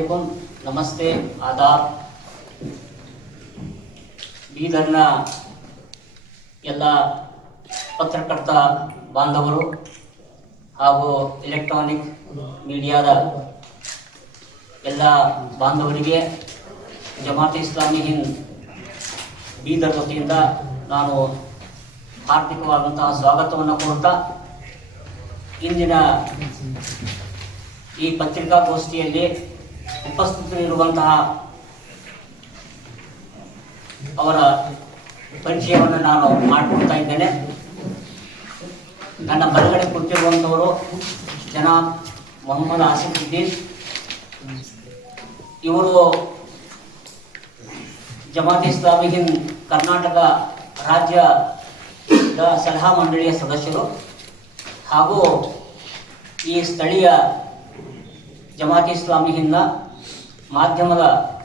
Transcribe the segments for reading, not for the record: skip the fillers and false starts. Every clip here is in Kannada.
ಅಸ್ಸಲಾಮುಅಲೈಕುಂ, ನಮಸ್ತೆ, ಆದಾಬ್. ಬೀದರ್ನ ಎಲ್ಲ ಪತ್ರಕರ್ತ ಬಾಂಧವರು ಹಾಗೂ ಎಲೆಕ್ಟ್ರಾನಿಕ್ ಮೀಡಿಯಾದ ಎಲ್ಲ ಬಾಂಧವರಿಗೆ ಜಮಾತ್ ಇಸ್ಲಾಮಿ ಹಿಂದ್ ಬೀದರ್ ವತಿಯಿಂದ ನಾನು ಹಾರ್ದಿಕವಾದಂತಹ ಸ್ವಾಗತವನ್ನು ಕೋರುತ್ತಾ ಇಂದಿನ ಈ ಪತ್ರಿಕಾಗೋಷ್ಠಿಯಲ್ಲಿ ಉಪಸ್ಥಿತರಿರುವಂತಹ ಅವರ ಪರಿಚಯವನ್ನು ನಾನು ಮಾಡಿಕೊಡ್ತಾ ಇದ್ದೇನೆ. ನನ್ನ ಬಲಗಡೆ ಕೂತಿರುವಂಥವರು ಜನಾಬ್ ಮೊಹಮ್ಮದ್ ಆಸಿಫುದ್ದೀನ್. ಇವರು ಜಮಾತ್ ಇಸ್ಲಾಮಿ ಹಿಂದ್ ಕರ್ನಾಟಕ ರಾಜ್ಯದ ಸಲಹಾ ಮಂಡಳಿಯ ಸದಸ್ಯರು ಹಾಗೂ ಈ ಸ್ಥಳೀಯ ಜಮಾತ್ ಇಸ್ಲಾಮಿ ಹಿಂದ್ನ ಮಾಧ್ಯಮದ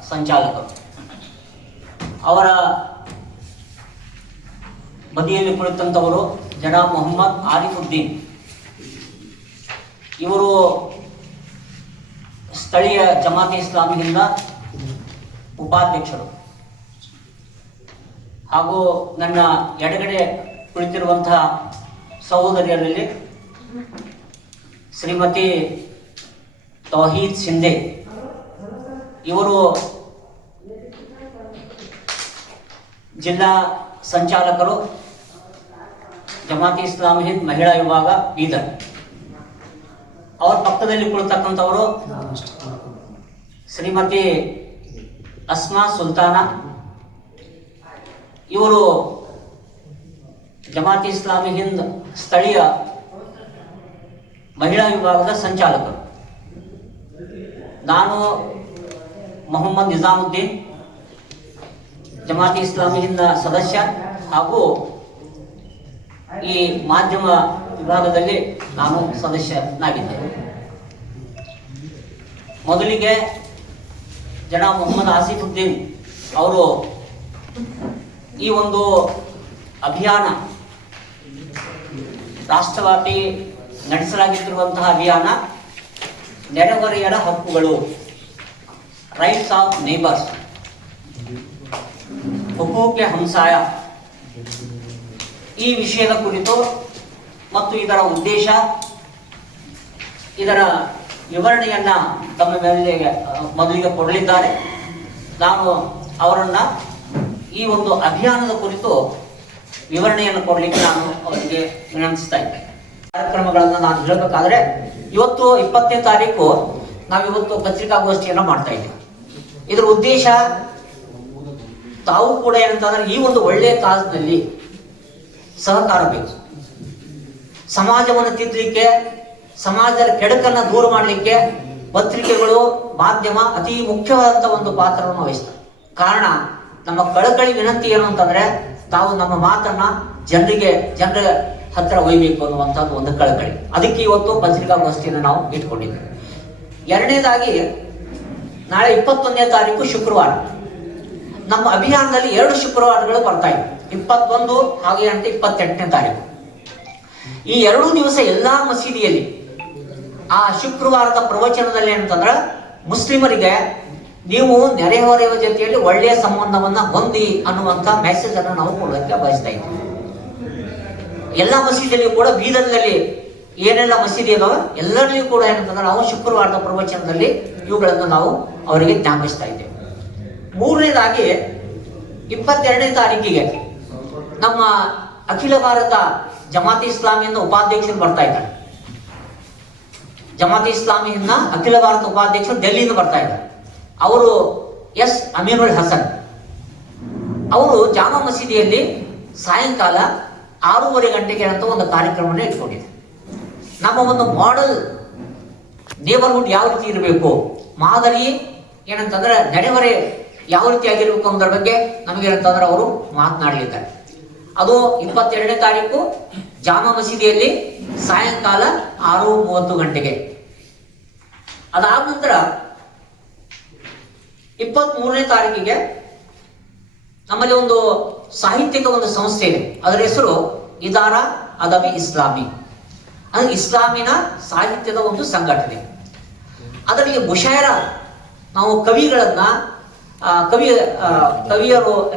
ಸಂಚಾಲಕರು. ಅವರ ಬದಿಯಲ್ಲಿ ಕುಳಿತಂಥವರು ಜನಾಬ್ ಮೊಹಮ್ಮದ್ ಆರಿಫುದ್ದೀನ್. ಇವರು ಸ್ಥಳೀಯ ಜಮಾತ್ ಇಸ್ಲಾಮಿ ಹಿಂದ್ನ ಉಪಾಧ್ಯಕ್ಷರು. ಹಾಗೂ ನನ್ನ ಎಡಗಡೆ ಕುಳಿತಿರುವಂತಹ ಸಹೋದರಿಯರಲ್ಲಿ ಶ್ರೀಮತಿ ತೌಹೀದ್ ಶಿಂದೆ. ಇವರು ಜಿಲ್ಲಾ ಸಂಚಾಲಕರು, ಜಮಾತ್ ಇಸ್ಲಾಮಿ ಹಿಂದ್ ಮಹಿಳಾ ವಿಭಾಗ ಬೀದರ್. ಅವರ ಪಕ್ಕದಲ್ಲಿ ಕುಳಿತಕ್ಕಂಥವರು ಶ್ರೀಮತಿ ಅಸ್ಮಾ ಸುಲ್ತಾನ. ಇವರು ಜಮಾತ್ ಇಸ್ಲಾಮಿ ಹಿಂದ್ ಸ್ಥಳೀಯ ಮಹಿಳಾ ವಿಭಾಗದ ಸಂಚಾಲಕರು. ನಾನು ಮೊಹಮ್ಮದ್ ನಿಜಾಮುದ್ದೀನ್, ಜಮಾತ್ ಇಸ್ಲಾಮಿ ಹಿಂದ್ ಸದಸ್ಯ ಹಾಗೂ ಈ ಮಾಧ್ಯಮ ವಿಭಾಗದಲ್ಲಿ ನಾನು ಸದಸ್ಯನಾಗಿದ್ದೇನೆ. ಮೊದಲಿಗೆ ಜನಾಬ್ ಮೊಹಮ್ಮದ್ ಆಸಿಫುದ್ದೀನ್ ಅವರು ಈ ಒಂದು ಅಭಿಯಾನ, ರಾಷ್ಟ್ರವ್ಯಾಪಿ ನಡೆಸಲಾಗುತ್ತಿರುವಂತಹ ಅಭಿಯಾನ ನೆರೆಹೊರೆಯರ ಹಕ್ಕುಗಳು, ರೈಟ್ಸ್ ಆಫ್ ನೇಬರ್ಸ್, ಹುಕೂಕ್ ಹಂಸಾಯ, ಈ ವಿಷಯದ ಕುರಿತು ಮತ್ತು ಇದರ ಉದ್ದೇಶ, ಇದರ ವಿವರಣೆಯನ್ನ ತಮ್ಮ ಮೇಲೆ ಮೊದಲಿಗೆ ಕೊಡಲಿದ್ದಾರೆ. ನಾನು ಅವರನ್ನ ಈ ಒಂದು ಅಭಿಯಾನದ ಕುರಿತು ವಿವರಣೆಯನ್ನು ಕೊಡಲಿಕ್ಕೆ ನಾನು ಅವರಿಗೆ ವಿನಂತಿಸ್ತಾ ಇದ್ದೇನೆ. ಕಾರ್ಯಕ್ರಮಗಳನ್ನು ನಾನು ಹೇಳಬೇಕಾದ್ರೆ, ಇವತ್ತು 20ನೇ ತಾರೀಕು ನಾವಿವತ್ತು ಪತ್ರಿಕಾಗೋಷ್ಠಿಯನ್ನು ಮಾಡ್ತಾ ಇದ್ದೀವಿ. ಇದರ ಉದ್ದೇಶ ತಾವು ಕೂಡ ಏನಂತಂದ್ರೆ ಈ ಒಂದು ಒಳ್ಳೆಯ ಕಾಲದಲ್ಲಿ ಸಹಕಾರ ಬೇಕು. ಸಮಾಜವನ್ನು ತಿದ್ದಲಿಕ್ಕೆ, ಸಮಾಜದ ಕೆಡಕನ್ನು ದೂರ ಮಾಡಲಿಕ್ಕೆ ಪತ್ರಿಕೆಗಳು, ಮಾಧ್ಯಮ ಅತಿ ಮುಖ್ಯವಾದಂತಹ ಒಂದು ಪಾತ್ರವನ್ನು ವಹಿಸ್ತವೆ. ಕಾರಣ, ನಮ್ಮ ಕಳಕಳಿ ವಿನಂತಿ ಏನು ಅಂತಂದ್ರೆ, ತಾವು ನಮ್ಮ ಮಾತನ್ನ ಜನರ ಹತ್ರ ಒಯ್ಯಬೇಕು ಅನ್ನುವಂಥದ್ದು ಒಂದು ಕಳಕಳಿ. ಅದಕ್ಕೆ ಇವತ್ತು ಪತ್ರಿಕಾಗೋಷ್ಠಿಯನ್ನು ನಾವು ಇಟ್ಕೊಂಡಿದ್ದೇವೆ. ಎರಡನೇದಾಗಿ, ನಾಳೆ 21ನೇ ತಾರೀಕು ಶುಕ್ರವಾರ ನಮ್ಮ ಅಭಿಯಾನದಲ್ಲಿ 2 ಶುಕ್ರವಾರಗಳು ಬರ್ತಾ ಇದೆ. 21 ಹಾಗೆ ಅಂತ 28ನೇ ತಾರೀಕು. ಈ 2 ದಿವಸ ಎಲ್ಲಾ ಮಸೀದಿಯಲ್ಲಿ ಆ ಶುಕ್ರವಾರದ ಪ್ರವಚನದಲ್ಲಿ ಏನಂತಂದ್ರೆ, ಮುಸ್ಲಿಮರಿಗೆ ನೀವು ನೆರೆಹೊರೆಯವರ ಜೊತೆಯಲ್ಲಿ ಒಳ್ಳೆಯ ಸಂಬಂಧವನ್ನ ಹೊಂದಿ ಅನ್ನುವಂತ ಮೆಸೇಜ್ ಅನ್ನು ನಾವು ಕೊಡೋದಕ್ಕೆ ಬಯಸ್ತಾ ಇದ್ದೀವಿ. ಎಲ್ಲ ಮಸೀದಿಯಲ್ಲಿ ಕೂಡ, ಬೀದರ್ನಲ್ಲಿ ಏನೆಲ್ಲ ಮಸೀದಿ ಇದಾವೆ ಎಲ್ಲರಲ್ಲಿಯೂ ಕೂಡ ಏನಂತಂದ್ರೆ ನಾವು ಶುಕ್ರವಾರದ ಪ್ರವಚನದಲ್ಲಿ ಇವುಗಳನ್ನು ನಾವು ಅವರಿಗೆ ಜ್ಞಾಪಿಸ್ತಾ ಇದ್ದೇವೆ. ಮೂರನೇದಾಗಿ 22ನೇ ತಾರೀಕಿಗೆ ನಮ್ಮ ಅಖಿಲ ಭಾರತ ಜಮಾತ್ ಇಸ್ಲಾಮಿಯಿಂದ ಉಪಾಧ್ಯಕ್ಷರು ಬರ್ತಾ ಇದ್ದಾರೆ. ಜಮಾತ್ ಇಸ್ಲಾಮಿಯಿಂದ ಅಖಿಲ ಭಾರತ ಉಪಾಧ್ಯಕ್ಷರು ಡೆಲ್ಲಿಯಿಂದ ಬರ್ತಾ ಇದ್ದಾರೆ. ಅವರು ಎಸ್ ಅಮೀನುಲ್ ಹಸನ್. ಅವರು ಜಾಮಾ ಮಸೀದಿಯಲ್ಲಿ ಸಾಯಂಕಾಲ 6:30 ಗಂಟೆಗೆ ಅಂತ ಒಂದು ಕಾರ್ಯಕ್ರಮವನ್ನು ಇಟ್ಕೊಂಡಿದೆ. ನಮ್ಮ ಒಂದು ಮಾಡೆಲ್ ನೇಬರ್ಹುಡ್ ಯಾವ ರೀತಿ ಇರಬೇಕು, ಮಾದರಿ ಏನಂತಂದ್ರೆ ನೆರೆಹೊರೆ ಯಾವ ರೀತಿ ಆಗಿರ್ಬೇಕು ಅನ್ನೋದ್ರ ಬಗ್ಗೆ ನಮಗೇನಂತಂದ್ರೆ ಅವರು ಮಾತನಾಡಲಿದ್ದಾರೆ. ಅದು 22ನೇ ತಾರೀಕು ಜಾಮಾ ಮಸೀದಿಯಲ್ಲಿ ಸಾಯಂಕಾಲ 6:30 ಗಂಟೆಗೆ. ಅದಾದ ನಂತರ 23ನೇ ತಾರೀಕಿಗೆ ನಮ್ಮಲ್ಲಿ ಒಂದು ಸಾಹಿತ್ಯಿಕ ಒಂದು ಸಂಸ್ಥೆ ಇದೆ. ಅದರ ಹೆಸರು ಇದಾರಾ ಅದಬಿ ಇಸ್ಲಾಮಿ. ಅದು ಇಸ್ಲಾಮಿನ ಸಾಹಿತ್ಯದ ಒಂದು ಸಂಘಟನೆ. ಅದರಲ್ಲಿ ಮುಷಾಯರ ನಾವು ಕವಿಯರು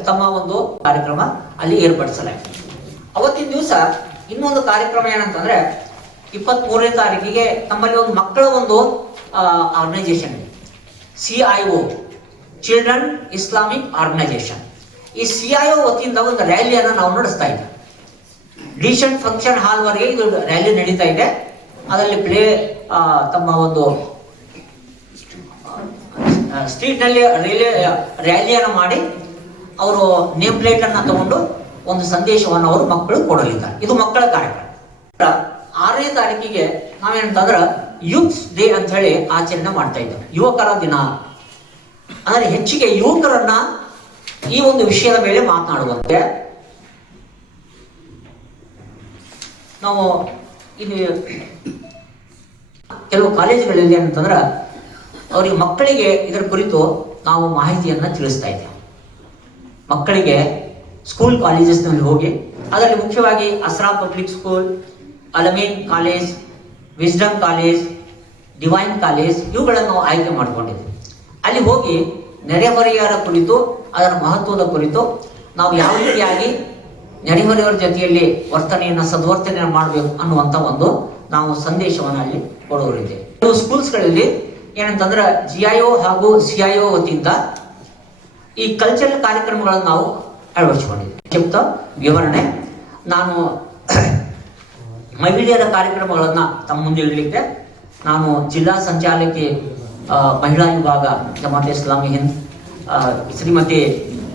ತಮ್ಮ ಒಂದು ಕಾರ್ಯಕ್ರಮ ಅಲ್ಲಿ ಏರ್ಪಡಿಸಲಾಯಿತು. ಅವತ್ತಿನ ದಿವಸ ಇನ್ನೊಂದು ಕಾರ್ಯಕ್ರಮ ಏನಂತಂದ್ರೆ 23ನೇ ತಾರೀಕಿಗೆ ನಮ್ಮಲ್ಲಿ ಒಂದು ಮಕ್ಕಳ ಒಂದು ಆರ್ಗನೈಸೇಷನ್ ಇದೆ, CIO, ಚಿಲ್ಡ್ರನ್ ಇಸ್ಲಾಮಿಕ್ ಆರ್ಗನೈಸೇಷನ್. ಈ CIO ವತಿಯಿಂದ ಒಂದು ರ್ಯಾಲಿಯನ್ನು ನಾವು ನಡೆಸ್ತಾ ಇದ್ದೇವೆ. ಡೀಸೆಂಟ್ ಫಂಕ್ಷನ್ ಹಾಲ್ ವರೆಗೆ ಇದು ರ್ಯಾಲಿ ನಡೀತಾ ಇದೆ. ಅದರಲ್ಲಿ ತಮ್ಮ ಒಂದು ಸ್ಟ್ರೀಟ್ ನಲ್ಲಿ ರ್ಯಾಲಿಯನ್ನು ಮಾಡಿ ಅವರು ನೇಮ್ ಪ್ಲೇಟ್ ಅನ್ನ ತಗೊಂಡು ಒಂದು ಸಂದೇಶವನ್ನು ಅವರು ಮಕ್ಕಳು ಕೊಡಲಿದ್ದಾರೆ. ಇದು ಮಕ್ಕಳ ಕಾರ್ಯಕ್ರಮ. 6ನೇ ತಾರೀಕಿಗೆ ನಾವೇನಂತಂದ್ರೆ ಯೂತ್ಸ್ ಡೇ ಅಂತ ಹೇಳಿ ಆಚರಣೆ ಮಾಡ್ತಾ ಇದ್ದೇವೆ. ಯುವಕರ ದಿನ ಅಂದ್ರೆ ಹೆಚ್ಚಿಗೆ ಯುವಕರನ್ನ ಈ ಒಂದು ವಿಷಯದ ಮೇಲೆ ಮಾತನಾಡುವಂತೆ ನಾವು ಇಲ್ಲಿ ಕೆಲವು ಕಾಲೇಜುಗಳಲ್ಲಿ ಏನಂತಂದ್ರೆ ಅವರಿಗೆ ಮಕ್ಕಳಿಗೆ ಇದರ ಕುರಿತು ನಾವು ಮಾಹಿತಿಯನ್ನ ತಿಳಿಸ್ತಾ ಇದ್ದೇವೆ. ಮಕ್ಕಳಿಗೆ ಸ್ಕೂಲ್ ಕಾಲೇಜಸ್ನಲ್ಲಿ ಹೋಗಿ ಅದರಲ್ಲಿ ಮುಖ್ಯವಾಗಿ Asra public school, Alameen college, wisdom college, divine college ಇವುಗಳನ್ನು ನಾವು ಆಯ್ಕೆ ಮಾಡಿಕೊಂಡಿದ್ದೇವೆ. ಅಲ್ಲಿ ಹೋಗಿ ನೆರೆಹೊರೆಯವರ ಕುರಿತು ಅದರ ಮಹತ್ವದ ಕುರಿತು ನಾವು ಯಾವ ರೀತಿಯಾಗಿ ನೆರೆಹೊರೆಯವರ ಜೊತೆಯಲ್ಲಿ ಸದ್ವರ್ತನೆಯನ್ನು ಮಾಡಬೇಕು ಅನ್ನುವಂಥ ಒಂದು ನಾವು ಸಂದೇಶವನ್ನು ಅಲ್ಲಿ ಕೊಡೋರಿದ್ದೇವೆ. ಕೆಲವು ಸ್ಕೂಲ್ಸ್ಗಳಲ್ಲಿ ಏನಂತಂದ್ರೆ GIO ಹಾಗೂ CIO ವತಿಯಿಂದ ಈ ಕಲ್ಚರಲ್ ಕಾರ್ಯಕ್ರಮಗಳನ್ನು ನಾವು ಅಳವಡಿಸಿಕೊಂಡಿದ್ದೇವೆ. ಸಂಕ್ಷಿಪ್ತ ವಿವರಣೆ, ನಾನು ಮಹಿಳೆಯರ ಕಾರ್ಯಕ್ರಮಗಳನ್ನು ತಮ್ಮ ಮುಂದೆ ಇಡಲಿಕ್ಕೆ ನಾನು ಜಿಲ್ಲಾ ಸಂಚಾಲಕಿ ಮಹಿಳಾ ವಿಭಾಗ ಜಮಾತ್ ಇಸ್ಲಾಮಿ ಹಿಂದ್ ಶ್ರೀಮತಿ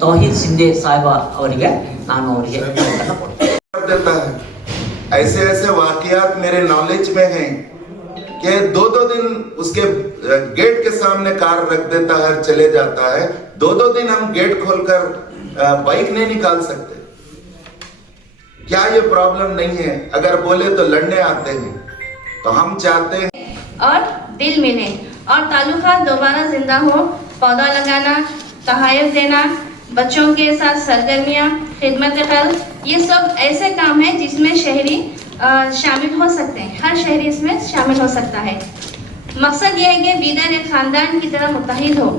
ತೌಹೀದ್ ಸಿಂಧೆ ಸಾಹಿಬ ಅವರಿಗೆ ನಾನು ಅವರಿಗೆ ऐसे ऐसे वाकयात मेरे नॉलेज में हैं कि दो दिन उसके गेट के सामने कार रख देता है, चले जाता है. 2 दिन हम गेट खोलकर बाइक नहीं निकाल सकते. क्या ये प्रॉब्लम नहीं है? अगर बोले तो लड़ने आते हैं. तो हम चाहते हैं और दिल मिले और ताल्लुकात दोबारा जिंदा हो. पौधा लगाना, तहायफ देना, बच्चों के साथ सरगर्मियाँ, खिदमत खल्क, ये सब ऐसे काम हैं जिसमें शहरी शामिल हो सकते हैं. हर शहरी इसमें शामिल हो सकता है. मकसद ये है कि बीदर एक ख़ानदान की तरह मुत्तहिद हो.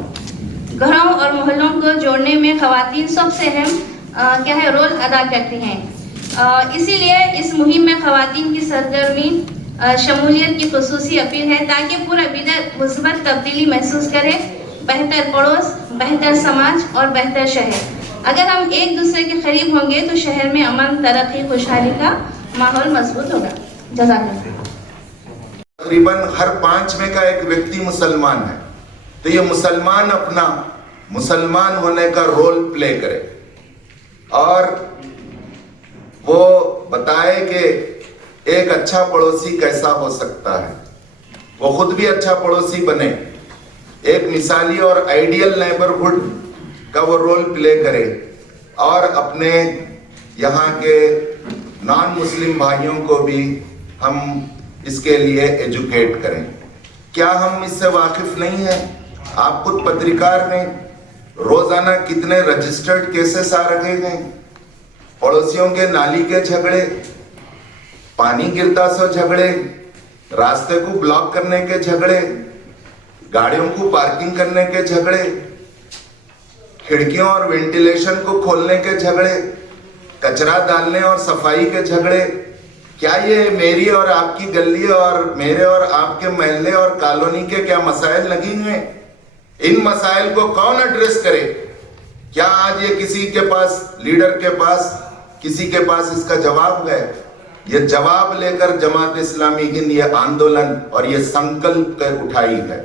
घरों और मोहल्लों को जोड़ने में ख़वातीन सबसे अहम रोल अदा करती हैं. इसीलिए इस मुहिम में ख़वातीन की सरगर्मी शमूलियत की खुसूसी अपील है ताकि पूरा बीदर मुस्बत तब्दीली महसूस करे, बेहतर पड़ोस, बेहतर समाज और बेहतर शहर. अगर हम एक दूसरे के करीब होंगे तो शहर में अमन, तरक्की, खुशहाली का माहौल मजबूत होगा. जज़ाकल्लाह. तकरीबन हर 5 में का एक व्यक्ति मुसलमान है. तो ये मुसलमान अपना मुसलमान होने का रोल प्ले करे और वो बताए कि एक अच्छा पड़ोसी कैसा हो सकता है. वो खुद भी अच्छा पड़ोसी बने, एक मिसाली और आइडियल नेबरहुड का वो रोल प्ले करे और अपने यहाँ के नॉन मुस्लिम भाइयों को भी हम इसके लिए एजुकेट करें. क्या हम इससे वाकिफ नहीं हैं? आप खुद पत्रकार हैं, रोजाना कितने रजिस्टर्ड केसेस आ रहे हैं. पड़ोसियों के नाली के झगड़े, पानी गिरता सो झगड़े, रास्ते को ब्लॉक करने के झगड़े, गाड़ियों को पार्किंग करने के झगड़े, खिड़कियों और वेंटिलेशन को खोलने के झगड़े, कचरा डालने और सफाई के झगड़े. क्या ये मेरी और आपकी गली और मेरे और आपके महल्ले और कॉलोनी के क्या मसाइल नहीं हैं? इन मसाइल को कौन एड्रेस करे? क्या आज ये किसी के पास, लीडर के पास, किसी के पास इसका जवाब है? ये जवाब लेकर जमात इस्लामी हिंद ये आंदोलन और ये संकल्प उठाई है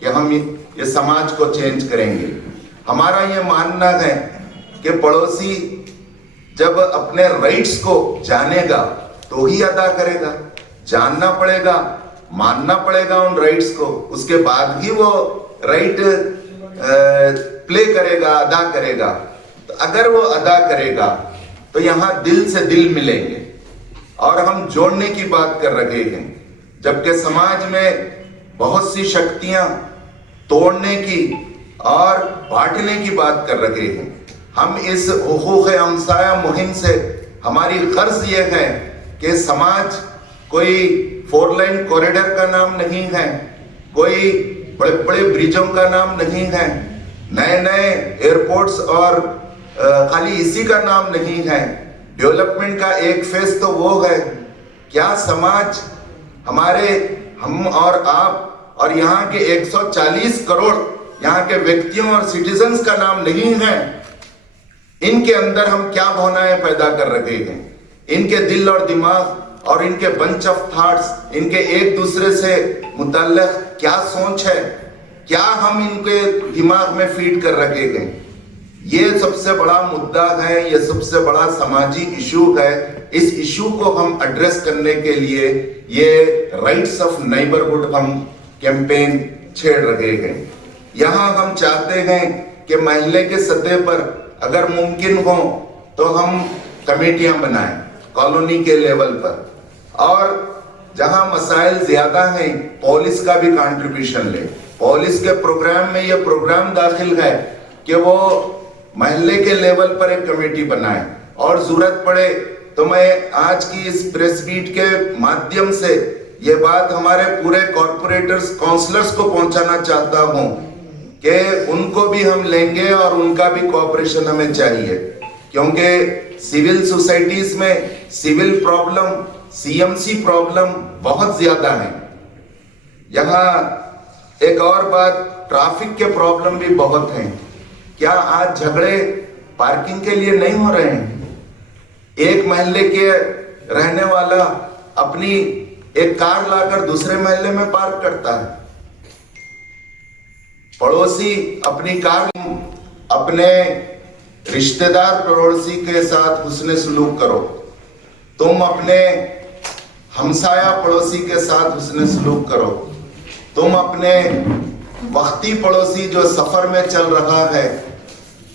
कि हम ये समाज को चेंज करेंगे. हमारा ये मानना है कि पड़ोसी जब अपने राइट्स को जानेगा तो ही अदा करेगा. जानना पड़ेगा, मानना पड़ेगा उन राइट्स को, उसके बाद ही वो राइट प्ले करेगा, अदा करेगा. तो अगर वो अदा करेगा तो यहाँ दिल से दिल मिलेंगे. और हम जोड़ने की बात कर रहे हैं, जबकि समाज में बहुत सी शक्तियां तोड़ने की और बांटने की बात कर रहे हैं. हम इस हुकूक़ हमसाया मुहिम से हमारी गर्ज ये है कि समाज कोई 4 लाइन कॉरिडोर का नाम नहीं है, कोई बड़े बड़े ब्रिजों का नाम नहीं है, नए नए एयरपोर्ट्स और खाली इसी का नाम नहीं है। डेवलपमेंट का एक फेज तो वो है। क्या समाज हमारे, हम और आप और यहाँ के 140 करोड़ यहाँ के व्यक्तियों और सिटीजन्स का नाम नहीं है? इनके अंदर हम क्या भावनाएं पैदा कर रहे हैं? इनके दिल और दिमाग और इनके बंच ऑफ थॉट्स, इनके एक दूसरे से मुतल्लिक क्या सोच है, क्या हम इनके दिमाग में फीड कर रहे हैं? ये सबसे बड़ा मुद्दा है, ये सबसे बड़ा समाजी इशू है। इस इशू को हम एड्रेस करने के लिए ये राइट्स ऑफ नेबरहुड हम कैंपेन छेड़ रहे हैं। यहाँ हम चाहते हैं कि महल्ले के सतह पर अगर मुमकिन हो तो हम कमेटियां बनाएं कॉलोनी के लेवल पर, और जहां मसाइल ज्यादा हैं पुलिस का भी कंट्रीब्यूशन ले। पुलिस के प्रोग्राम में ये प्रोग्राम दाखिल है कि वो महल्ले के लेवल पर एक कमेटी बनाए, और जरूरत पड़े तो मैं आज की इस प्रेस मीट के माध्यम से ये बात हमारे पूरे कॉर्पोरेटर्स काउंसलर्स को पहुंचाना चाहता हूं कि उनको भी हम लेंगे और उनका भी कोऑपरेशन हमें चाहिए, क्योंकि सिविल सोसाइटीज में सिविल प्रॉब्लम, सीएमसी प्रॉब्लम बहुत ज्यादा है। यहाँ एक और बात, ट्रैफिक के प्रॉब्लम भी बहुत हैं। क्या आज झगड़े पार्किंग के लिए नहीं हो रहे हैं? एक महल्ले के रहने वाला अपनी एक कार लाकर दूसरे महल्ले में पार्क करता है, पड़ोसी अपनी कार, अपने रिश्तेदार पड़ोसी के साथ हुस्न सलूक करो, तुम अपने हमसाया पड़ोसी के साथ हुस्न सलूक करो, तुम अपने वक्ती पड़ोसी जो सफर में चल रहा है,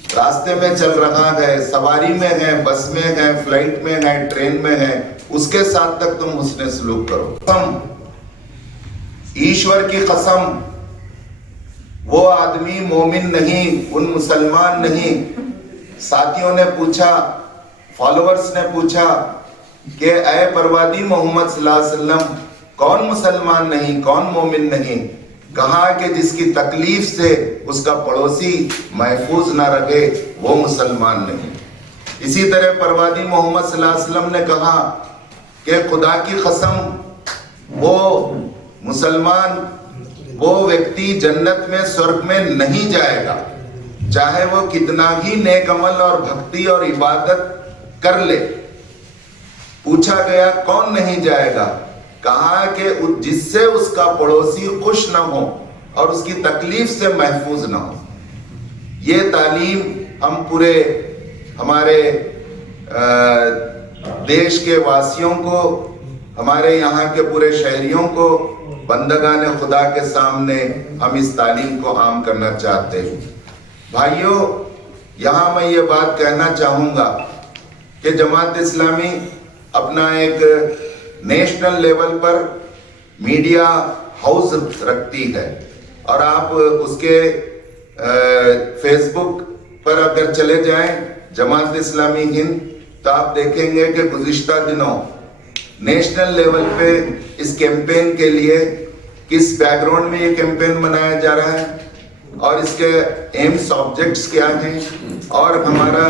रास्ते में चल रहा है, सवारी में है, बस में है, फ्लाइट में है, ट्रेन में है, उसके साथ तक तुम हुस्न सलूक करो। ईश्वर की कसम, वो आदमी मोमिन नहीं, उन मुसलमान नहीं। साथियों ने पूछा, फॉलोअर्स ने पूछा कि ऐ परवादी मोहम्मद सल्लल्लाहु अलैहि वसल्लम, कौन मुसलमान नहीं, कौन मोमिन नहीं? कहा कि जिसकी तकलीफ से उसका पड़ोसी महफूज ना रहे वो मुसलमान नहीं। इसी तरह परवादी मोहम्मद सल्लल्लाहु अलैहि वसल्लम ने कहा कि खुदा की कसम, वो मुसलमान, वो व्यक्ति जन्नत में, स्वर्ग में नहीं जाएगा, चाहे वो कितना ही नेक अमल और भक्ति और इबादत कर ले। पूछा गया कौन नहीं जाएगा? कहा कि जिससे उसका पड़ोसी खुश ना हो और उसकी तकलीफ से महफूज ना हो। ये तालीम हम पूरे हमारे देश के वासियों को, हमारे यहाँ के पूरे शहरियों को, बंदगान खुदा के सामने हम इस तालीम को आम करना चाहते हैं। भाइयों, यहाँ मैं ये बात कहना चाहूँगा कि जमात इस्लामी अपना एक नेशनल लेवल पर मीडिया हाउस रखती है, और आप उसके फेसबुक पर अगर चले जाएं जमात इस्लामी हिंद, तो आप देखेंगे कि गुज़िश्ता दिनों नेशनल लेवल पे इस कैंपेन के लिए किस बैकग्राउंड में ये कैंपेन मनाया जा रहा है, और इसके एम्स ऑब्जेक्ट्स क्या हैं, और हमारा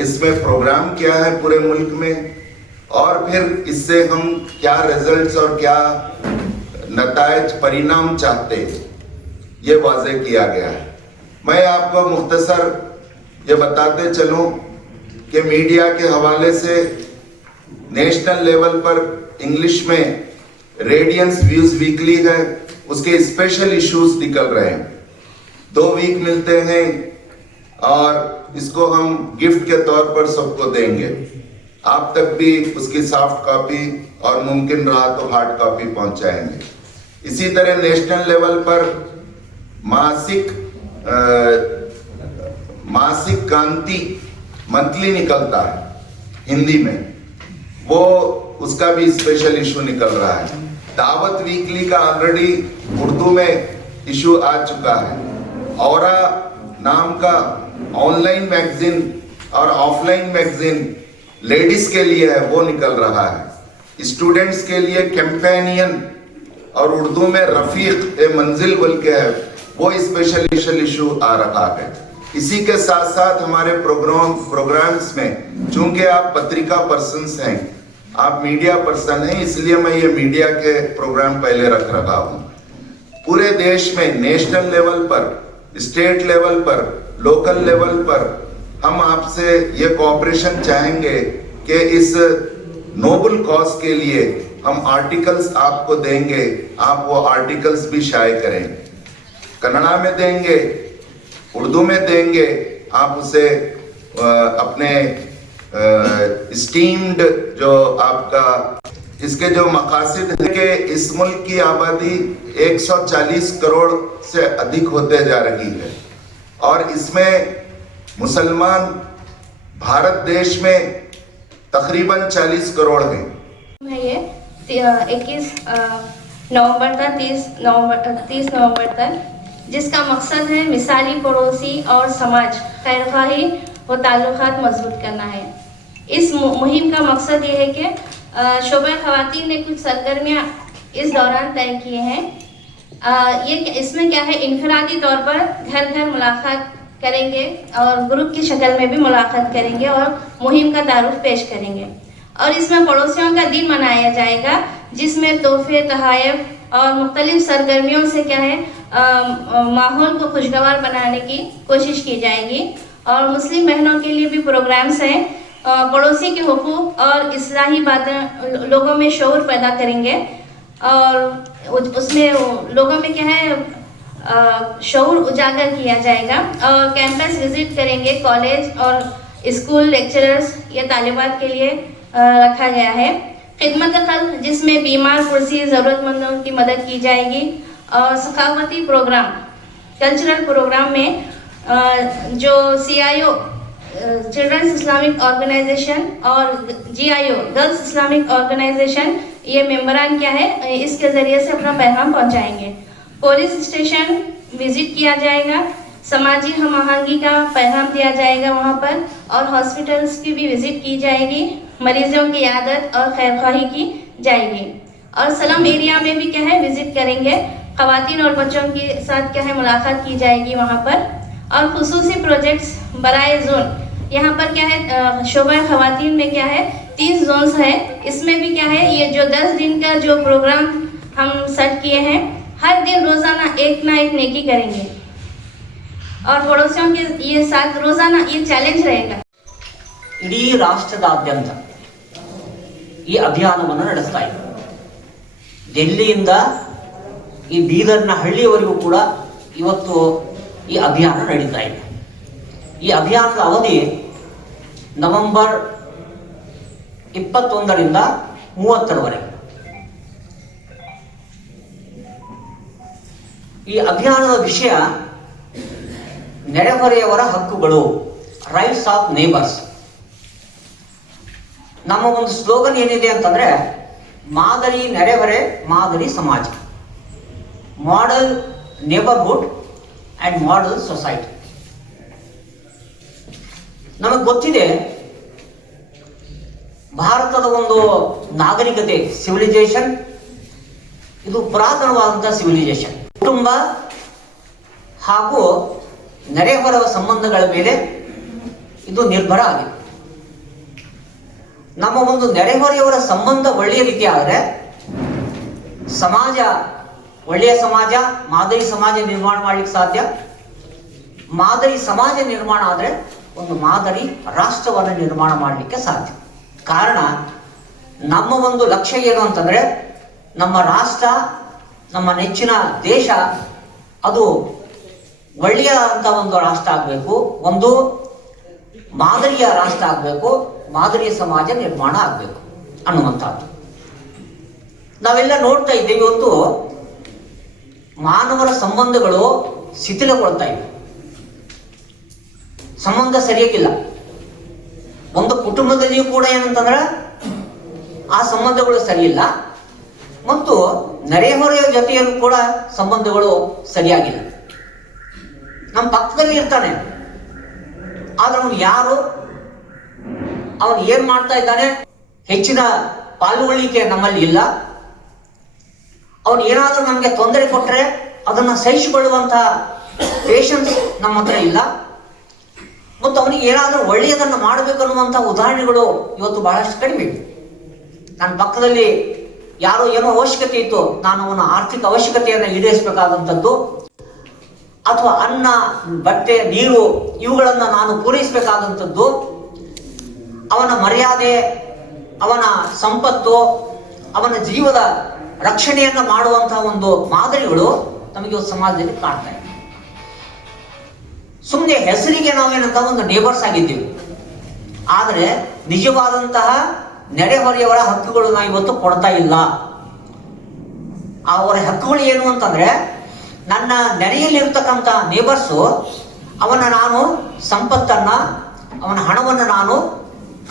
इसमें प्रोग्राम क्या है पूरे मुल्क में, और फिर इससे हम क्या रिजल्ट्स और क्या नतायज परिणाम चाहते हैं, ये वाज़े किया गया है। मैं आपको मुख्तसर ये बताते चलूं कि मीडिया के हवाले से नेशनल लेवल पर इंग्लिश में रेडियंस व्यूज वीकली है, उसके स्पेशल इश्यूज निकल रहे हैं, 2 वीक मिलते हैं, और इसको हम गिफ्ट के तौर पर सबको देंगे। आप तक भी उसकी सॉफ्ट कॉपी और मुमकिन रहा तो हार्ड कॉपी पहुंचाएंगे। इसी तरह नेशनल लेवल पर मासिक क्रांति मंथली निकलता है हिंदी में, वो उसका भी स्पेशल इशू निकल रहा है। दावत वीकली का ऑलरेडी उर्दू में इशू आ चुका है। औरा नाम का ऑनलाइन मैगजीन और ऑफलाइन मैगजीन लेडीज के लिए है, वो निकल रहा है। स्टूडेंट्स के लिए कैंपेनियन और उर्दू में रफीक ए मंजिल बोल के है, वो स्पेशल इशू आ रहा है। इसी के साथ साथ हमारे प्रोग्राम्स में, चूंकि आप पत्रिका पर्सन्स हैं, आप मीडिया पर्सन हैं, इसलिए मैं ये मीडिया के प्रोग्राम पहले रख रहा हूँ। पूरे देश में नेशनल लेवल पर, स्टेट लेवल पर, लोकल लेवल पर हम आपसे ये कोऑपरेशन चाहेंगे कि इस नोबल कॉज के लिए हम आर्टिकल्स आपको देंगे, आप वो आर्टिकल्स भी शाये करें। कन्नड़ा में देंगे, उर्दू में देंगे, आप उसे अपने स्टीम्ड जो आपका इसके जो मकासद है कि इस मुल्क की आबादी 140 करोड़ से अधिक होते जा रही है और इसमें मुसलमान भारत देश में तकरीबन 40 करोड़ हैं। ये 21 नवंबर तक 30 नवंबर तक, जिसका मकसद है मिसाली पड़ोसी और समाज खैरख्वाही व ताल्लुकात मजबूत करना है। इस मुहिम का मकसद ये है कि शोबा ख़वातीन ने कुछ सरगर्मियाँ इस दौरान तय किए हैं। ये इसमें क्या है, इनफरादी तौर पर घर घर मुलाकात करेंगे और ग्रुप की शक्ल में भी मुलाकात करेंगे और मुहिम का तारुफ पेश करेंगे। और इसमें पड़ोसियों का दिन मनाया जाएगा, जिसमें तोहफे, तहायफ और मुख्तलिफ सरगर्मियों से क्या है माहौल को खुशगवार बनाने की कोशिश की जाएगी। और मुस्लिम बहनों के लिए भी प्रोग्राम्स हैं, पड़ोसी के हुकूक और इस्लाही बातें लोगों में शऊर पैदा करेंगे और उसमें लोगों में क्या है शऊर उजागर किया जाएगा। और कैंपस विजिट करेंगे, कॉलेज और स्कूल लेक्चरर्स या तालिबात के लिए रखा गया है। खिदमत खल्क, जिसमें बीमार, कुर्सी, ज़रूरतमंदों की मदद की जाएगी। और सखावती प्रोग्राम, कल्चरल प्रोग्राम में जो CIO चिल्ड्रंस इस्लामिक ऑर्गेनाइजेशन और GIO गर्ल्स इस्लामिक ऑर्गेनाइजेशन, ये मेंबरान क्या है इसके ज़रिए से अपना पैगाम पहुंचाएंगे। पुलिस स्टेशन विजिट किया जाएगा, समाजी हम आहंगी का पैगाम दिया जाएगा वहाँ पर, और हॉस्पिटल्स की भी विजिट की जाएगी, मरीजों की आदत और खैरख्वाही की जाएगी। और सलम एरिया में भी क्या है विजिट करेंगे, ख़वातीन और बच्चों के साथ क्या है मुलाकात की जाएगी वहाँ पर। और खुसूसी प्रोजेक्ट्स बराए जोन, यहाँ पर क्या है शोबा ख़वातीन में क्या है 30 जोन्स है। इसमें भी क्या है ये जो 10 दिन का जो प्रोग्राम हम सेट किए हैं, हर दिन रोज़ाना एक ना एक नेकी करेंगे और पड़ोसियों के ये साथ रोज़ाना ये चैलेंज रहेगा। ಇಡೀ ರಾಷ್ಟ್ರದಾದ್ಯಂತ ಈ ಅಭಿಯಾನವನ್ನು ನಡೆಸ್ತಾ ಇದೆ. ಡೆಲ್ಲಿಯಿಂದ ಈ ಬೀದರ್ನ ಹಳ್ಳಿಯವರೆಗೂ ಕೂಡ ಇವತ್ತು ಈ ಅಭಿಯಾನ ನಡೀತಾ ಇದೆ. ಈ ಅಭಿಯಾನದ ಅವಧಿ ನವೆಂಬರ್ 21ರಿಂದ 30ರವರೆಗೆ. ಈ ಅಭಿಯಾನದ ವಿಷಯ ನೆರೆಹೊರೆಯವರ ಹಕ್ಕುಗಳು, ರೈಟ್ಸ್ ಆಫ್ ನೇಬರ್ಸ್. ನಮ್ಮ ಒಂದು ಸ್ಲೋಗನ್ ಏನಿದೆ ಅಂತಂದ್ರೆ ಮಾದರಿ ನೆರೆಹೊರೆ, ಮಾದರಿ ಸಮಾಜ, model neighbourhood and model society. ನಮಗೆ ಗೊತ್ತಿದೆ ಭಾರತದ ಒಂದು ನಾಗರಿಕತೆ, ಸಿವಿಲೈಸೇಷನ್, ಇದು ಪುರಾತನವಾದಂತಹ ಸಿವಿಲೈಸೇಷನ್. ಕುಟುಂಬ ಹಾಗೂ ನೆರೆಹೊರೆಯ ಸಂಬಂಧಗಳ ಮೇಲೆ ಇದು ನಿರ್ಭರ ಆಗಿದೆ. ನಮ್ಮ ಒಂದು ನೆರೆಹೊರೆಯವರ ಸಂಬಂಧ ಒಳ್ಳೆಯ ರೀತಿ ಆದರೆ ಸಮಾಜ, ಒಳ್ಳೆಯ ಸಮಾಜ, ಮಾದರಿ ಸಮಾಜ ನಿರ್ಮಾಣ ಮಾಡ್ಲಿಕ್ಕೆ ಸಾಧ್ಯ. ಮಾದರಿ ಸಮಾಜ ನಿರ್ಮಾಣ ಆದರೆ ಒಂದು ಮಾದರಿ ರಾಷ್ಟ್ರವನ್ನು ನಿರ್ಮಾಣ ಮಾಡಲಿಕ್ಕೆ ಸಾಧ್ಯ. ಕಾರಣ ನಮ್ಮ ಒಂದು ಲಕ್ಷ್ಯ ಏನು ಅಂತಂದ್ರೆ ನಮ್ಮ ರಾಷ್ಟ್ರ, ನಮ್ಮ ನೆಚ್ಚಿನ ದೇಶ ಅದು ಒಳ್ಳೆಯದಂತ ಒಂದು ರಾಷ್ಟ್ರ ಆಗಬೇಕು, ಒಂದು ಮಾದರಿಯ ರಾಷ್ಟ್ರ ಆಗಬೇಕು, ಮಾದರಿಯ ಸಮಾಜ ನಿರ್ಮಾಣ ಆಗಬೇಕು ಅನ್ನುವಂಥದ್ದು. ನಾವೆಲ್ಲ ನೋಡ್ತಾ ಇದ್ದೇವೆ ಇವತ್ತು ಮಾನವರ ಸಂಬಂಧಗಳು ಶಿಥಿಲಗೊಳ್ತಾ ಇವೆ, ಸಂಬಂಧ ಸರಿಯಾಗಿಲ್ಲ. ಒಂದು ಕುಟುಂಬದಲ್ಲಿಯೂ ಕೂಡ ಏನಂತಂದ್ರೆ ಆ ಸಂಬಂಧಗಳು ಸರಿಯಿಲ್ಲ, ಮತ್ತು ನೆರೆಹೊರೆಯ ಜೊತೆಯಲ್ಲೂ ಕೂಡ ಸಂಬಂಧಗಳು ಸರಿಯಾಗಿಲ್ಲ. ನಮ್ಮ ಪಕ್ಕದಲ್ಲಿ ಇರ್ತಾನೆ, ಆದ್ರೆ ಅವನು ಯಾರು, ಅವನು ಏನ್ ಮಾಡ್ತಾ ಇದ್ದಾನೆ, ಹೆಚ್ಚಿನ ಪಾಲ್ಗೊಳ್ಳಿಕೆ ನಮ್ಮಲ್ಲಿ ಇಲ್ಲ. ಅವನು ಏನಾದರೂ ನಮಗೆ ತೊಂದರೆ ಕೊಟ್ಟರೆ ಅದನ್ನು ಸಹಿಸಿಕೊಳ್ಳುವಂತಹ ಪೇಷನ್ಸ್ ನಮ್ಮ ಹತ್ರ ಇಲ್ಲ. ಮತ್ತು ಅವನಿಗೆ ಏನಾದರೂ ಒಳ್ಳೆಯದನ್ನು ಮಾಡಬೇಕು ಅನ್ನುವಂಥ ಉದಾಹರಣೆಗಳು ಇವತ್ತು ಬಹಳಷ್ಟು ಕಡಿಮೆ ಇದೆ. ನನ್ನ ಪಕ್ಕದಲ್ಲಿ ಯಾರೋ ಏನೋ ಅವಶ್ಯಕತೆ ಇತ್ತು, ನಾನು ಅವನ ಆರ್ಥಿಕ ಅವಶ್ಯಕತೆಯನ್ನು ಈಡೇರಿಸಬೇಕಾದಂಥದ್ದು, ಅಥವಾ ಅನ್ನ, ಬಟ್ಟೆ, ನೀರು ಇವುಗಳನ್ನು ನಾನು ಪೂರೈಸಬೇಕಾದಂಥದ್ದು, ಅವನ ಮರ್ಯಾದೆ, ಅವನ ಸಂಪತ್ತು, ಅವನ ಜೀವದ ರಕ್ಷಣೆಯನ್ನು ಮಾಡುವಂತಹ ಒಂದು ಮಾದರಿಗಳು ನಮಗೆ ಸಮಾಜದಲ್ಲಿ ಕಾಣ್ತಾ ಇದೆ. ಸುಮ್ಮನೆ ಹೆಸರಿಗೆ ನಾವೇನಂತ ಒಂದು ನೇಬರ್ಸ್ ಆಗಿದ್ದೀವಿ, ಆದರೆ ನಿಜವಾದಂತಹ ನೆರೆಹೊರೆಯವರ ಹಕ್ಕುಗಳು ನಾವು ಇವತ್ತು ಕೊಡ್ತಾ ಇಲ್ಲ. ಅವರ ಹಕ್ಕುಗಳು ಏನು ಅಂತಂದ್ರೆ, ನನ್ನ ನೆರೆಯಲ್ಲಿರ್ತಕ್ಕಂಥ ನೇಬರ್ಸು ಅವನ ನಾನು ಸಂಪತ್ತನ್ನ, ಅವನ ಹಣವನ್ನು ನಾನು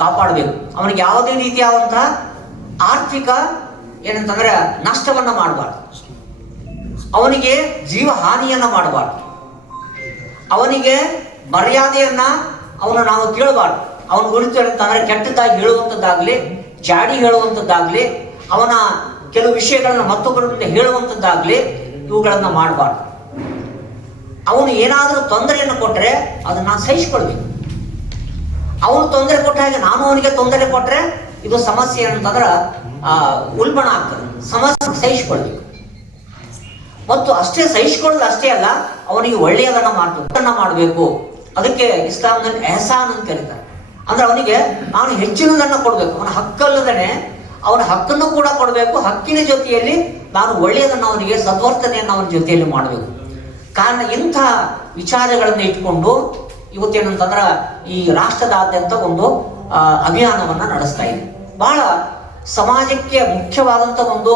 ಕಾಪಾಡಬೇಕು. ಅವನಿಗೆ ಯಾವುದೇ ರೀತಿಯಾದಂತಹ ಆರ್ಥಿಕ ಏನಂತಂದ್ರೆ ನಷ್ಟವನ್ನ ಮಾಡಬಾರ್ದು, ಅವನಿಗೆ ಜೀವ ಹಾನಿಯನ್ನ ಮಾಡಬಾರ್ದು, ಅವನಿಗೆ ಮರ್ಯಾದೆಯನ್ನ ನಾವು ಕೇಳಬಾರ್ದು. ಅವನ ಕುರಿತು ಏನಂತಂದ್ರೆ ಕೆಟ್ಟದಾಗಿ ಹೇಳುವಂಥದ್ದಾಗ್ಲಿ, ಚಾಡಿ ಹೇಳುವಂಥದ್ದಾಗ್ಲಿ, ಅವನ ಕೆಲವು ವಿಷಯಗಳನ್ನ ಮತ್ತೊಬ್ಬರ ಮುಂದೆ ಹೇಳುವಂಥದ್ದಾಗ್ಲಿ, ಇವುಗಳನ್ನ ಮಾಡಬಾರ್ದು. ಅವನು ಏನಾದರೂ ತೊಂದರೆಯನ್ನು ಕೊಟ್ಟರೆ ಅದನ್ನ ಸಹಿಸಿಕೊಳ್ಬೇಕು. ಅವನು ತೊಂದರೆ ಕೊಟ್ಟ ಹಾಗೆ ನಾನು ಅವನಿಗೆ ತೊಂದರೆ ಕೊಟ್ಟರೆ ಇದು ಸಮಸ್ಯೆ ಏನಂತಂದ್ರೆ ಉಲ್ಬಣ ಆಗ್ತದೆ. ಸಮಸ್ಯೆ ಸಹಿಸಿಕೊಳ್ಬೇಕು. ಮತ್ತು ಅಷ್ಟೇ ಸಹಿಸಿಕೊಳ್ಳೋದು ಅಷ್ಟೇ ಅಲ್ಲ, ಅವನಿಗೆ ಒಳ್ಳೆಯದನ್ನ ಮಾಡಬೇಕು. ಅದಕ್ಕೆ ಇಸ್ಲಾಂನಲ್ಲಿ ಎಹಸಾನ್ ಅಂತ ಕರೀತಾರೆ. ಅಂದ್ರೆ ಅವನಿಗೆ ನಾನು ಹೆಚ್ಚಿನದನ್ನ ಕೊಡಬೇಕು. ಅವನ ಹಕ್ಕಲ್ಲದೇ ಅವನ ಹಕ್ಕನ್ನು ಕೂಡ ಕೊಡಬೇಕು. ಹಕ್ಕಿನ ಜೊತೆಯಲ್ಲಿ ನಾನು ಒಳ್ಳೆಯದನ್ನು ಅವನಿಗೆ, ಸದ್ವರ್ತನೆಯನ್ನು ಅವನ ಜೊತೆಯಲ್ಲಿ ಮಾಡಬೇಕು. ಕಾರಣ ಇಂಥ ವಿಚಾರಗಳನ್ನು ಇಟ್ಕೊಂಡು ಇವತ್ತೇನಂತಂದ್ರೆ ಈ ರಾಷ್ಟ್ರದಾದ್ಯಂತ ಒಂದು ಅಭಿಯಾನವನ್ನ ನಡೆಸ್ತಾ ಇದೆ. ಬಹಳ ಸಮಾಜಕ್ಕೆ ಮುಖ್ಯವಾದಂಥ ಒಂದು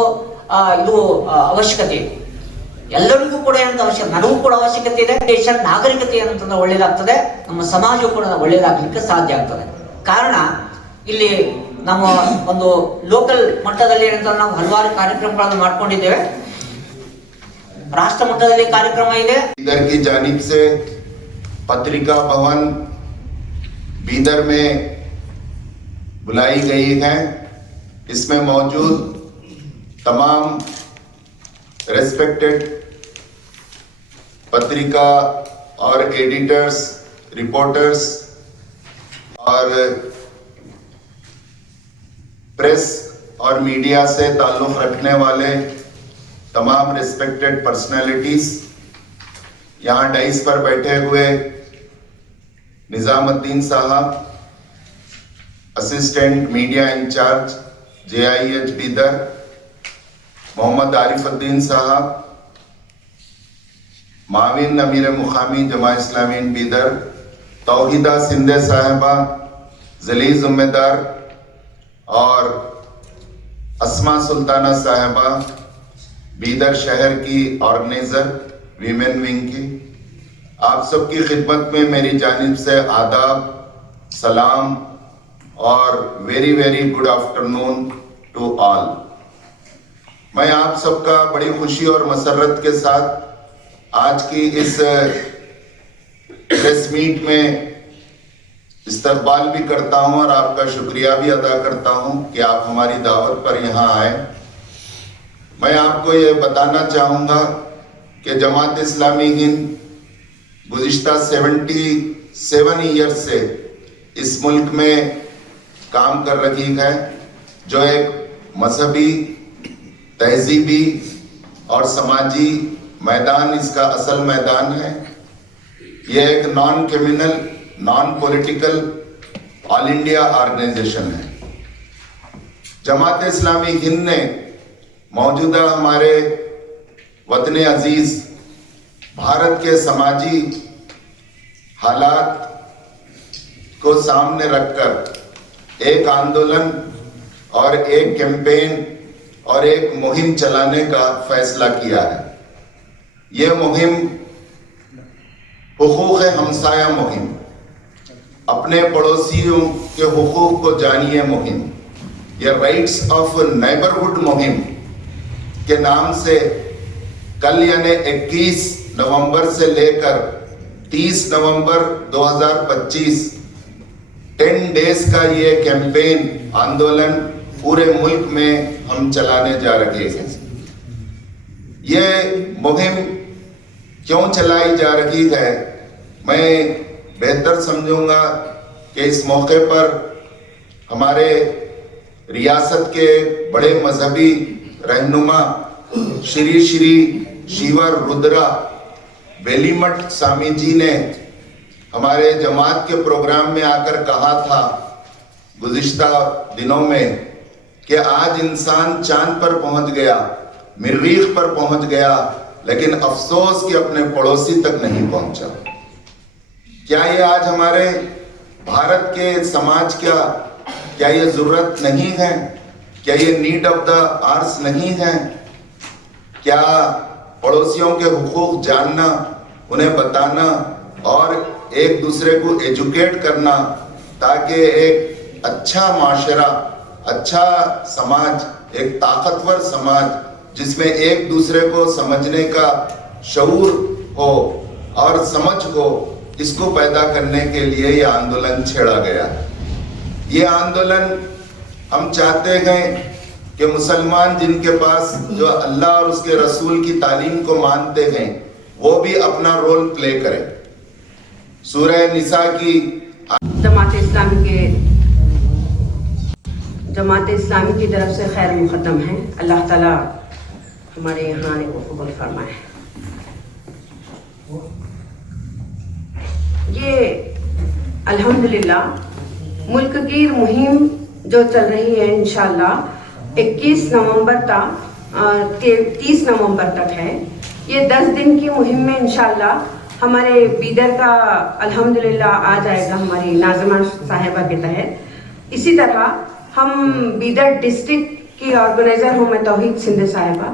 ಇದು ಅವಶ್ಯಕತೆ ಇದೆ. ಎಲ್ಲರಿಗೂ ಕೂಡ ಏನಂತ ಅವಶ್ಯಕ, ನನಗೂ ಕೂಡ ಅವಶ್ಯಕತೆ ಇದೆ. ದೇಶ ನಾಗರಿಕತೆ ಏನಂತಂದ್ರೆ ಒಳ್ಳೇದಾಗ್ತದೆ, ನಮ್ಮ ಸಮಾಜವು ಕೂಡ ಒಳ್ಳೇದಾಗ್ಲಿಕ್ಕೆ ಸಾಧ್ಯ ಆಗ್ತದೆ. ಕಾರಣ ಇಲ್ಲಿ ನಮ್ಮ ಒಂದು ಲೋಕಲ್ ಮಟ್ಟದಲ್ಲಿ ಏನಂತಂದ್ರೆ ನಾವು ಹಲವಾರು ಕಾರ್ಯಕ್ರಮಗಳನ್ನು ಮಾಡ್ಕೊಂಡಿದ್ದೇವೆ. ರಾಷ್ಟ್ರ ಮಟ್ಟದಲ್ಲಿ ಕಾರ್ಯಕ್ರಮ ಇದೆ. इधर की जानिब से पत्रिका भवन बीदर में बुलाई गई है. इसमें मौजूद तमाम रेस्पेक्टेड पत्रिका और एडिटर्स, रिपोर्टर्स और प्रेस और मीडिया से ताल्लुक़ रखने वाले तमाम रिस्पेक्टेड पर्सनैलिटीज, यहाँ डाइस पर बैठे हुए निजामुद्दीन साहब, assistant media in-charge JIH Bidar, Mohammed Arifuddin साहब, माविन अमीर मुकामी जमा इस्लामी बीदर, तौहीदा सिंधे साहिबा, जली जुम्मेदार और अस्मा सुल्ताना साहिबा, बीदर शहर की ऑर्गेनाइजर वीमेन विंग की, आप सबकी खिदमत में मेरी जानिब से आदाब, सलाम और very very good afternoon to all. मैं आप सबका बड़ी खुशी और मसरत के साथ आज की इस प्रेस मीट में इस्तकबाल भी करता हूं और आपका शुक्रिया भी अदा करता हूं कि आप हमारी दावत पर यहाँ आए. मैं आपको ये बताना चाहूँगा कि जमात इस्लामी हिंद गुज़िश्ता 77 ईयर्स से इस मुल्क में काम कर रही है, जो एक मजहबी, तहजीबी और समाजी मैदान इसका असल मैदान है. ये एक non criminal, non political all India organisation है. जमात इस्लामी हिंद ने मौजूदा हमारे वतन अजीज भारत के समाजी हालात को सामने रखकर एक आंदोलन और एक कैंपेन और एक मुहिम चलाने का फैसला किया है. यह मुहिम हुकूक हमसाया मुहिम, अपने पड़ोसियों के हुकूक को जानिए मुहिम, यह राइट्स ऑफ नेबरहुड मुहिम के नाम से कल यानी 21 नवंबर से लेकर 30 नवंबर 2025 10 डेज का ये कैंपेन, आंदोलन पूरे मुल्क में हम चलाने जा रहे हैं. ये मुहिम क्यों चलाई जा रही है, मैं बेहतर समझूंगा कि इस मौके पर हमारे रियासत के बड़े मजहबी रहनुमा श्री श्री शिवर रुद्रा बेलीमठ स्वामी जी ने हमारे जमात के प्रोग्राम में आकर कहा था गुज़िश्ता दिनों में कि आज इंसान चांद पर पहुंच गया, मरीख पर पहुंच गया, लेकिन अफसोस कि अपने पड़ोसी तक नहीं पहुंचा। क्या ये आज हमारे भारत के समाज क्या ये जरूरत नहीं है? क्या ये नीड ऑफ द आर्स नहीं है? क्या पड़ोसियों के हुकूक जानना, उन्हें बताना और एक दूसरे को एजुकेट करना, ताकि एक अच्छा माशरा, अच्छा समाज, एक ताकतवर समाज जिसमें एक दूसरे को समझने का शऊर हो और समझ हो, इसको पैदा करने के लिए ये आंदोलन छेड़ा गया। ये आंदोलन हम चाहते हैं कि मुसलमान जिनके पास जो अल्लाह और उसके रसूल की तालीम को मानते हैं वो भी अपना रोल प्ले करें। सूरह निसा की जमात इस्लामी की तरफ से खैर मुक़द्दम है। अल्लाह ताला हमारे यहाँ आने को कबूल फरमाए। ये अल्हम्दुलिल्लाह मुल्क की मुहिम जो चल रही है इंशाअल्लाह 21 नवंबर तक 30 नवंबर तक है। ये 10 दिन की मुहिम में इंशाअल्लाह हमारे बीदर का अल्हम्दुलिल्लाह आ जाएगा हमारी नाज़िमा साहिबा के तहत। इसी तरह हम बीदर डिस्ट्रिक्ट की ऑर्गेनाइज़र हूँ मैं तौहीद सिंधे साहिबा।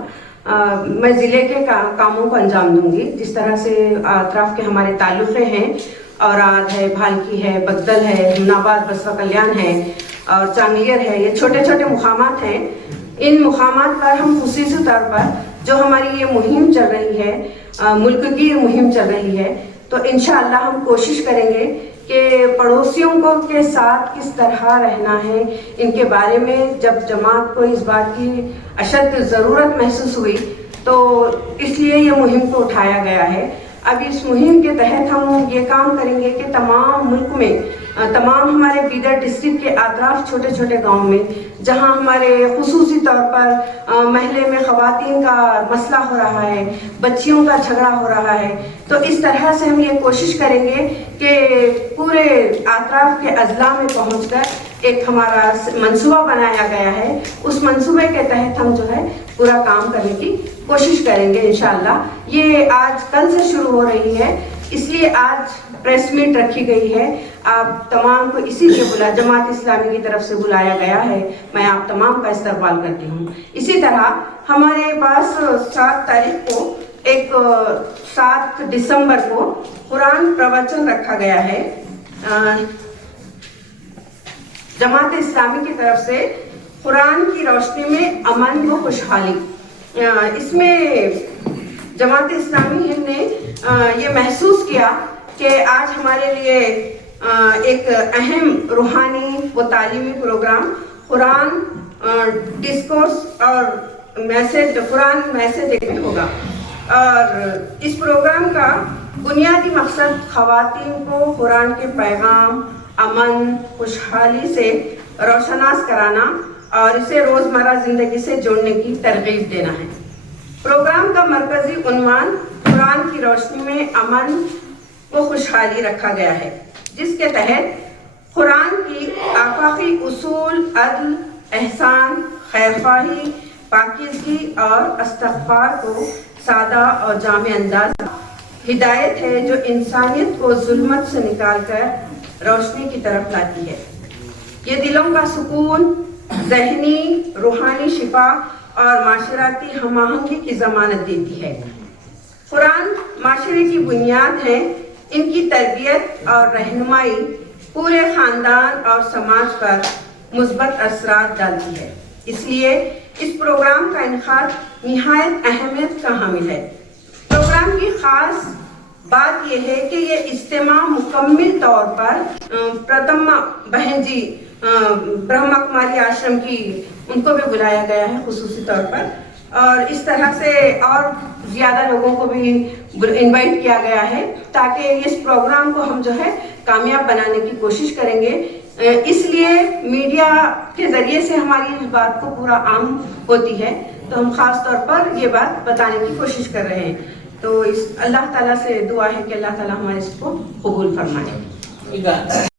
मैं ज़िले के कामों को अंजाम दूंगी। जिस तरह से अतराफ़ के हमारे ताल्लुक़े हैं, औराद है, भालकी है, बगदल है, जमनाबाद, बसरा कल्याण है और चांगलियर है, ये छोटे छोटे मुकामात हैं। इन मुकामात पर हम खुसूसी तौर पर जो हमारी ये मुहिम चल रही है, मुल्क की मुहिम चल रही है, तो इंशाअल्लाह हम कोशिश करेंगे कि पड़ोसियों को के साथ किस तरह रहना है, इनके बारे में जब जमात को इस बात की अशद ज़रूरत महसूस हुई तो इसलिए ये मुहिम को उठाया गया है। अब इस मुहिम के तहत हम ये काम करेंगे कि तमाम मुल्क में, तमाम हमारे बीदर डिस्ट्रिक्ट के अतराफ छोटे छोटे गाँव में जहाँ हमारे खुसूसी तौर पर महल्ले में ख़वातीन का मसला हो रहा है, बच्चियों का झगड़ा हो रहा है, तो इस तरह से हम ये कोशिश करेंगे कि पूरे अतराफ के अजला में पहुँचकर एक हमारा मंसूबा बनाया गया है। उस मंसूबे के तहत हम जो है पूरा काम करने की कोशिश करेंगे इंशाअल्लाह। ये आज कल से शुरू हो रही है, इसलिए आज प्रेस मीट रखी गई है। आप तमाम को इसीलिए जमात इस्लामी की तरफ से बुलाया गया है। मैं आप तमाम का इस्तकबाल करती हूँ। इसी तरह हमारे पास 7 तारीख को 7 दिसंबर को कुरान प्रवचन रखा गया है जमात इस्लामी की तरफ से, कुरान की रोशनी में अमन व खुशहाली। इसमें जमात इस्लामी ने ये महसूस किया कि आज हमारे लिए एक अहम रूहानी व तालीमी प्रोग्राम कुरान डिस्कोर्स और मैसेज, कुरान मैसेज एक में होगा। और इस प्रोग्राम का बुनियादी मकसद ख़वातीन को कुरान के पैगाम, अमन, खुशहाली से रोशनास कराना और इसे रोज़मर्रा ज़िंदगी से जोड़ने की तरगीब देना है। प्रोग्राम का मरकज़ी उन्वान कुरान की रोशनी में अमन व खुशहाली रखा गया है, जिसके तहत कुरान की आफाकी उसूल, अदल, एहसान, खैरख्वाही, पाकीज़गी और इस्तग़फ़ार को सादा और जामे अंदाज हिदायत है जो इंसानियत को जुल्मत से निकालकर रोशनी की तरफ लाती है। ये दिलों का सुकून, ज़हनी रूहानी शिफा और माशराती हमाहंगी की ज़मानत देती है। कुरान माशरे की बुनियाद है। इनकी तरबियत और रहनुमाई पूरे ख़ानदान और समाज पर मुस्बत असरात डालती है। इसलिए इस प्रोग्राम का इनखाद निहायत अहमियत का हामिल है। प्रोग्राम की ख़ास बात यह है कि ये इज्तिमा मुकम्मिल तौर पर प्रथमा बहन जी ब्रह्मा कुमारी आश्रम की, उनको भी बुलाया गया है खुसूसी तौर पर। اور اس طرح سے اور زیادہ لوگوں کو بھی انوائٹ کیا گیا ہے تاکہ اس پروگرام کو ہم جو ہے کامیاب بنانے کی کوشش کریں گے. اس لیے میڈیا کے ذریعے سے ہماری اس بات کو پورا عام ہوتی ہے تو ہم خاص طور پر یہ بات بتانے کی کوشش کر رہے ہیں. تو اللہ تعالیٰ سے دعا ہے کہ اللہ تعالیٰ ہمارے اس کو قبول فرمائے. ಈಗ